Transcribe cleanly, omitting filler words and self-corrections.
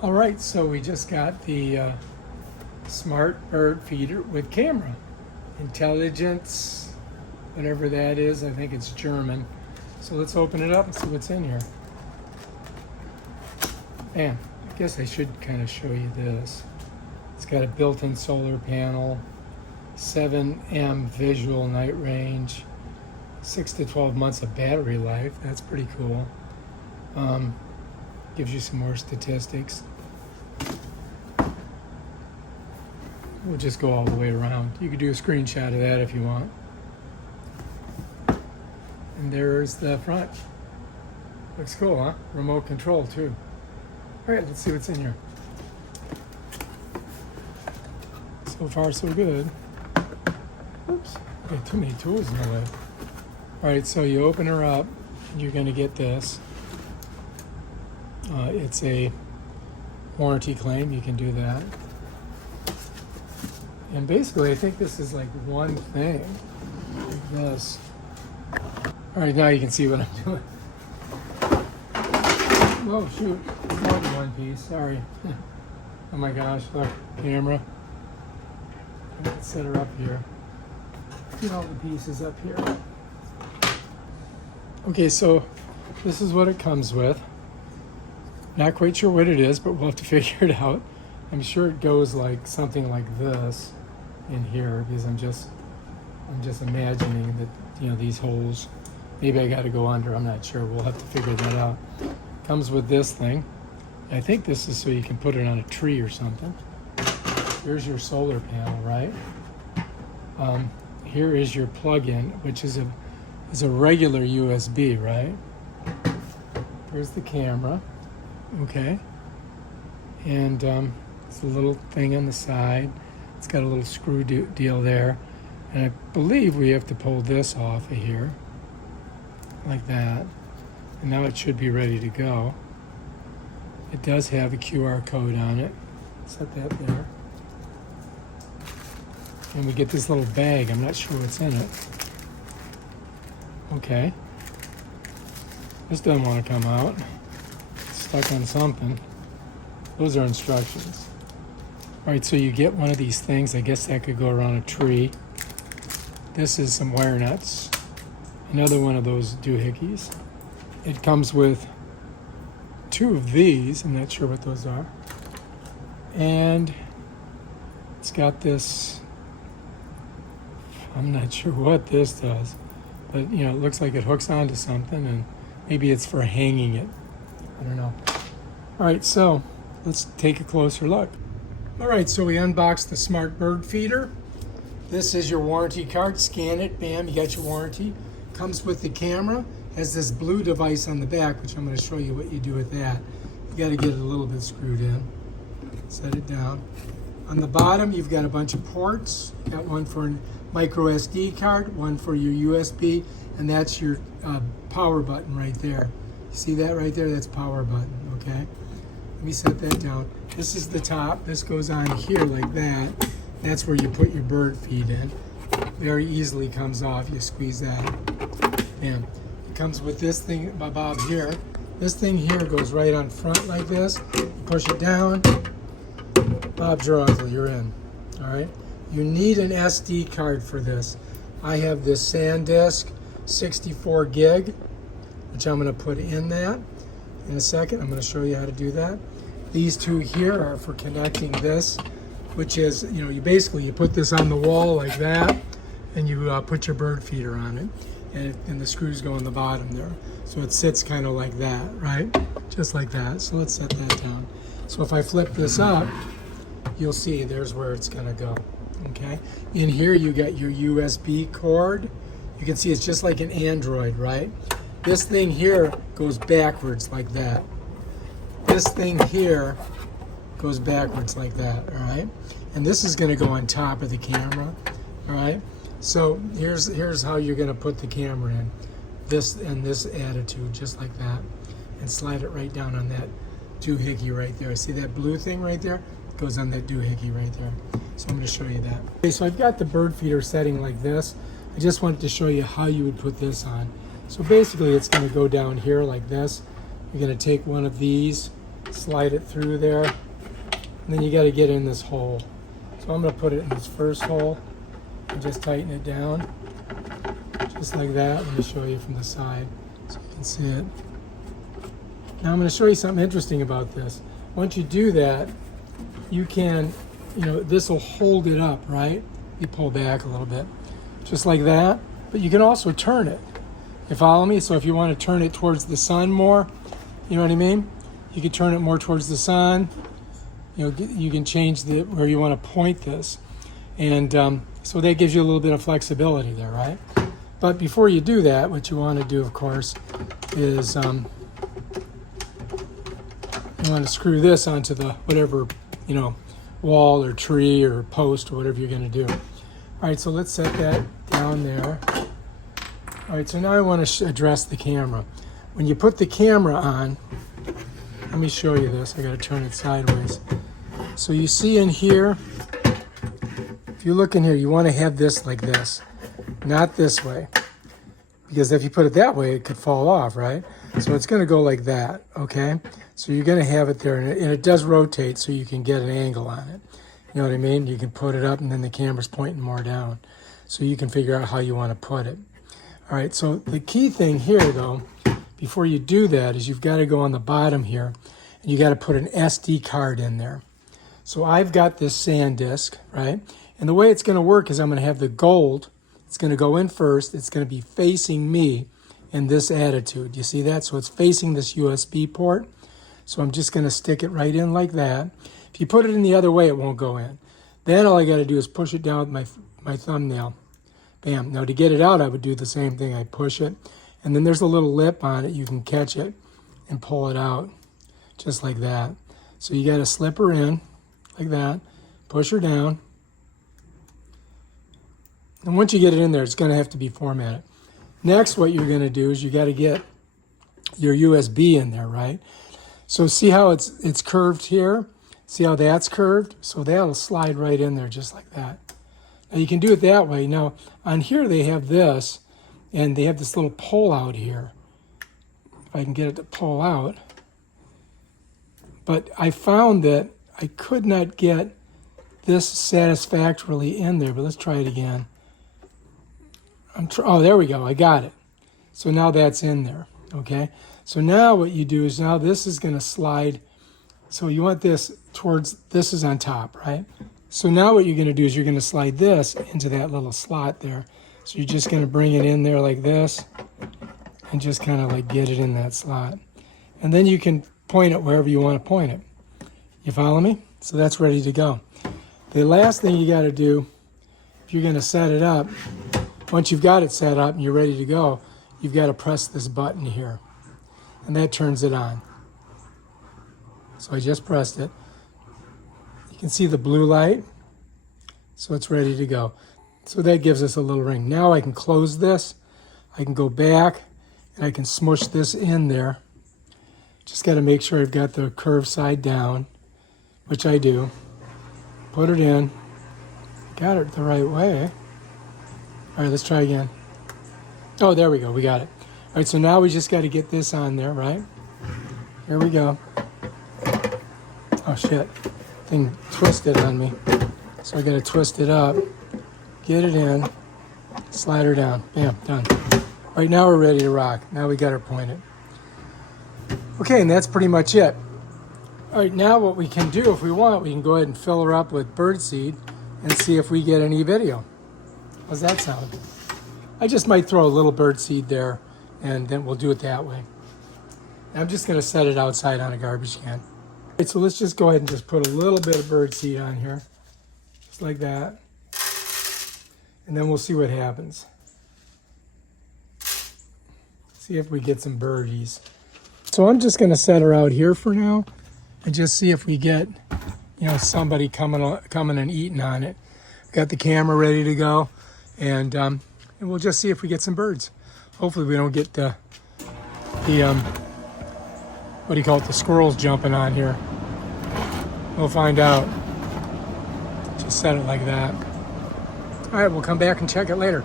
All right, so we just got the Smart Bird Feeder with camera. Intelligence, whatever that is, I think it's German. So let's open it up and see what's in here. Man, I guess I should kind of show you this. It's got a built-in solar panel, 7M visual night range, 6 to 12 months of battery life. That's pretty cool. Gives you some more statistics. We'll just go all the way around. You could do a screenshot of that if you want. And there's the front. Looks cool, huh? Remote control too. All right, let's see what's in here. So far, so good. Oops, got too many tools in the way. All right, so you open her up, and you're gonna get this. It's a warranty claim, you can do that. And basically, I think this is like one thing, like this. All right, now you can see what I'm doing. Oh shoot, more than one piece, sorry. Oh my gosh, look, camera. I can set her up here. Get all the pieces up here. Okay, so this is what it comes with. Not quite sure what it is, but we'll have to figure it out. I'm sure it goes like something like this in here, because I'm just imagining that, you know, these holes. Maybe I got to go under. I'm not sure. We'll have to figure that out. Comes with this thing. I think this is so you can put it on a tree or something. Here's your solar panel, right? Here is your plug-in, which is a regular USB, right? Here's the camera. Okay, and it's a little thing on the side. It's got a little screw deal there, and I believe we have to pull this off of here, like that. And now it should be ready to go. It does have a QR code on it. Set that there. And we get this little bag. I'm not sure what's in it. Okay. This doesn't want to come out. Stuck on something. Those are instructions. All right, so you get one of these things. I guess that could go around a tree. This is some wire nuts. Another one of those doohickeys. It comes with two of these. I'm not sure what those are. And it's got this, I'm not sure what this does, but you know, it looks like it hooks onto something, and maybe it's for hanging it. I don't know. All right, so let's take a closer look. All right, so we unboxed the Smart Bird Feeder. This is your warranty card. Scan it, bam, you got your warranty. Comes with the camera. Has this blue device on the back, which I'm going to show you what you do with that. You got to get it a little bit screwed in. Set it down. On the bottom, you've got a bunch of ports. Got one for a microSD card, one for your USB, and that's your power button right there. See that right there? That's power button, okay? Let me set that down. This is the top. This goes on here like that. That's where you put your bird feed in. Very easily comes off. You squeeze that. And it comes with this thing, Bob, here. This thing here goes right on front like this. You push it down. Bob's your uncle. You're in. All right? You need an SD card for this. I have this SanDisk 64 gig, which I'm going to put in that in a second. I'm going to show you how to do that. These two here are for connecting this, which is, you know, you put this on the wall like that, and you put your bird feeder on it, and the screws go on the bottom there. So it sits kind of like that, right? Just like that. So let's set that down. So if I flip this up, you'll see there's where it's going to go. Okay. In here you got your USB cord. You can see it's just like an Android, right? This thing here goes backwards like that. This thing here goes backwards like that, all right? And this is going to go on top of the camera, all right? So here's how you're going to put the camera in. This and this attitude, just like that. And slide it right down on that doohickey right there. See that blue thing right there? It goes on that doohickey right there. So I'm going to show you that. Okay, so I've got the bird feeder setting like this. I just wanted to show you how you would put this on. So basically it's going to go down here like this. You're going to take one of these slide it through there, and then you got to get in this hole. So I'm going to put it in this first hole and just tighten it down, just like that. Let me show you from the side so you can see it. Now I'm going to show you something interesting about this. Once you do that, you can, this will hold it up, right? You pull back a little bit, just like that. But you can also turn it. You follow me? So if you want to turn it towards the sun more, you know what I mean? You can turn it more towards the sun. You can change where you want to point this. And so that gives you a little bit of flexibility there, right? But before you do that, what you want to do, of course, is you want to screw this onto the whatever, wall or tree or post or whatever you're going to do. All right, so let's set that down there. All right, so now I want to address the camera. When you put the camera on, let me show you this. I got to turn it sideways. So you see in here, if you look in here, you want to have this like this, not this way. Because if you put it that way, it could fall off, right? So it's going to go like that, okay? So you're going to have it there, and it does rotate so you can get an angle on it. You know what I mean? You can put it up, and then the camera's pointing more down. So you can figure out how you want to put it. All right, so the key thing here, though, before you do that, is you've got to go on the bottom here, and you got to put an SD card in there. So I've got this SanDisk, right? And the way it's going to work is I'm going to have the gold. It's going to go in first. It's going to be facing me in this attitude. You see that? So it's facing this USB port. So I'm just going to stick it right in like that. If you put it in the other way, it won't go in. Then all I got to do is push it down with my thumbnail. Bam. Now to get it out, I would do the same thing. I push it, and then there's a little lip on it. You can catch it and pull it out just like that. So you got to slip her in like that, push her down. And once you get it in there, it's going to have to be formatted. Next, what you're going to do is you got to get your USB in there, right? So see how it's curved here? See how that's curved? So that'll slide right in there just like that. Now you can do it that way. Now on here they have this, and they have this little pull out here. If I can get it to pull out. But I found that I could not get this satisfactorily in there, but let's try it again. Oh, there we go. I got it. So now that's in there, okay? So now what you do is now this is going to slide. So you want this towards, this is on top, right? So now what you're going to do is you're going to slide this into that little slot there. So you're just going to bring it in there like this and just kind of like get it in that slot. And then you can point it wherever you want to point it. You follow me? So that's ready to go. The last thing you got to do, if you're going to set it up, once you've got it set up and you're ready to go, you've got to press this button here. And that turns it on. So I just pressed it. You can see the blue light. So it's ready to go. So that gives us a little ring. Now I can close this. I can go back and I can smush this in there. Just got to make sure I've got the curved side down, which I do. Put it in. Got it the right way. All right, let's try again. Oh, there we go. We got it. All right, so now we just got to get this on there, right? Here we go. Oh, shit. Thing twisted on me. So I got to twist it up, get it in, slide her down. Bam, done. All right, now we're ready to rock. Now we got her pointed. Okay, and that's pretty much it. All right, now what we can do, if we want, we can go ahead and fill her up with birdseed and see if we get any video. How's that sound? I just might throw a little birdseed there, and then we'll do it that way. I'm just going to set it outside on a garbage can. All right, so let's just go ahead and just put a little bit of birdseed on here, just like that, and then we'll see what happens. See if we get some birdies. So I'm just going to set her out here for now and just see if we get, somebody coming and eating on it. Got the camera ready to go, and we'll just see if we get some birds. Hopefully we don't get the what do you call it, the squirrels jumping on here. We'll find out. Just set it like that. All right, we'll come back and check it later.